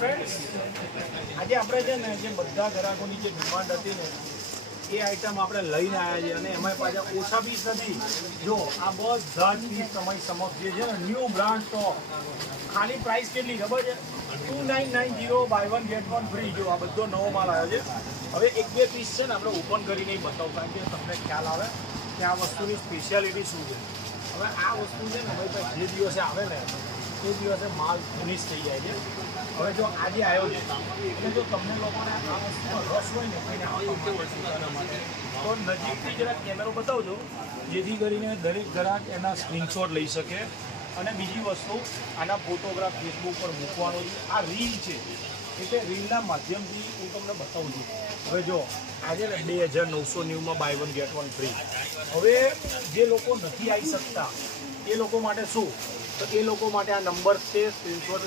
Friends, આજે આપણે છે ને જે બધા ગ્રાહકોની જે ડિમાન્ડ હતી ને એ આઈટમ આપણે લઈને આવ્યા છીએ અને એમાં પાછા ઓછા પીસ નથી. જો આ બધા જ પીસ તમારી સમક્ષ જે છે ને ન્યૂ બ્રાન્ડ સ્ટોક, ખાલી પ્રાઇસ કેટલી ખબર છે? 2990 બાય 1 ગેટ 1 ફ્રી. જો આ બધો નવો માલ આવ્યો છે. હવે એક બે પીસ છે ને આપણે ઓપન કરીને બતાવું કારણ કે તમને ખ્યાલ આવે કે આ વસ્તુની સ્પેશિયાલિટી શું છે. હવે આ વસ્તુ છે ને ભાઈ જે દિવસે આવે ને એ દિવસે માલ ફિનિશ થઈ જાય છે. હવે જો આજે આવ્યો છે એટલે જો તમને લોકોને આ વસ્તુમાં રસ હોય ને તો નજીકથી જરા કેમેરો બતાવજો જેથી કરીને દરેક ગ્રાહક એના સ્ક્રીનશોટ લઈ શકે. અને બીજી વસ્તુ આના ફોટોગ્રાફ ફેસબુક પર મૂકવાનો છે. આ રીલ છે એટલે રીલના માધ્યમથી હું તમને બતાવું છું. હવે જો આજે ને 2990માં બાય 1 ગેટ 1 ફ્રી. હવે જે લોકો નથી આવી શકતા એ લોકો માટે શું? તો એ લોકો માટે આ નંબર છે, સ્ક્રીનશોટ